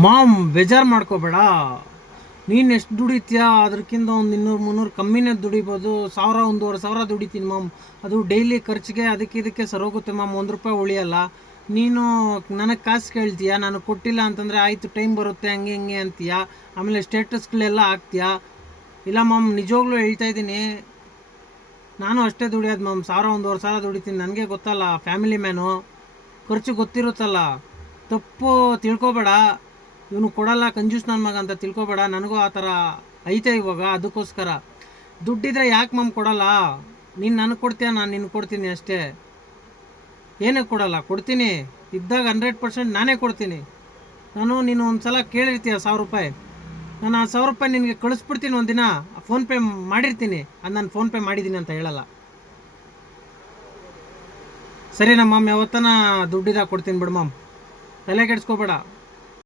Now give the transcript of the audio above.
Ma'am ಬೇಜಾರು ಮಾಡ್ಕೋಬೇಡ. ನೀನು ಎಷ್ಟು ದುಡಿತೀಯಾ ಅದಕ್ಕಿಂತ ಒಂದು 200-300 ಕಮ್ಮಿನೇ ದುಡಿಬೋದು. 1,000-1,500 ದುಡಿತೀನಿ ಮಾಮ್. ಅದು ಡೈಲಿ ಖರ್ಚಿಗೆ ಅದಕ್ಕೆ ಇದಕ್ಕೆ ಸರೋಗುತ್ತೆ ಮಾಮ್. ₹1 ಉಳಿಯಲ್ಲ. ನೀನು ನನಗೆ ಕಾಸು ಕೇಳ್ತೀಯ, ನಾನು ಕೊಟ್ಟಿಲ್ಲ ಅಂತಂದರೆ ಆಯಿತು ಟೈಮ್ ಬರುತ್ತೆ ಹಂಗೆ ಹಿಂಗೆ ಅಂತೀಯ. ಆಮೇಲೆ ಸ್ಟೇಟಸ್ಗಳೆಲ್ಲ ಹಾಕ್ತೀಯ. ಇಲ್ಲ ಮಾಮ್, ನಿಜವಾಗ್ಲೂ ಹೇಳ್ತಾ ಇದ್ದೀನಿ, ನಾನು ಅಷ್ಟೇ ದುಡಿಯೋದು ಮಾಮ್. 1,000-1,500 ದುಡಿತೀನಿ. ನನಗೆ ಗೊತ್ತಲ್ಲ, ಫ್ಯಾಮಿಲಿ ಮ್ಯಾನು, ಖರ್ಚು ಗೊತ್ತಿರುತ್ತಲ್ಲ. ತಪ್ಪು ತಿಳ್ಕೊಬೇಡ. ಇವನು ಕೊಡಲ್ಲ ಕಂಜೂಸ್ ನನ್ನ ಮಗ ಅಂತ ತಿಳ್ಕೊಬೇಡ. ನನಗೂ ಆ ಥರ ಐತೆ ಇವಾಗ. ಅದಕ್ಕೋಸ್ಕರ ದುಡ್ಡಿದ್ರೆ ಯಾಕೆ ಮಾಮ್ ಕೊಡಲ್ಲ? ನೀನು ನನಗೆ ಕೊಡ್ತೀಯ, ನಾನು ನಿನ್ಗೆ ಕೊಡ್ತೀನಿ ಅಷ್ಟೇ. ಏನಕ್ಕೆ ಕೊಡಲ್ಲ? ಕೊಡ್ತೀನಿ. ಇದ್ದಾಗ 100% ನಾನೇ ಕೊಡ್ತೀನಿ. ನೀನು ಒಂದು ಸಲ ಕೇಳಿರ್ತೀಯ ₹1,000. ನಾನು ಆ ₹1,000 ನಿನಗೆ ಕಳಿಸ್ಬಿಡ್ತೀನಿ. ಒಂದಿನ ಫೋನ್ಪೇ ಮಾಡಿರ್ತೀನಿ. ಅದು ನಾನು ಫೋನ್ಪೇ ಮಾಡಿದ್ದೀನಿ ಅಂತ ಹೇಳಲ್ಲ. ಸರಿನಾ ಮಾಮ್? ಯಾವತ್ತನ ದುಡ್ಡಿದಾಗ ಕೊಡ್ತೀನಿ ಬಿಡು ಮಾಮ್, ತಲೆ ಕೆಡಿಸ್ಕೋಬೇಡ.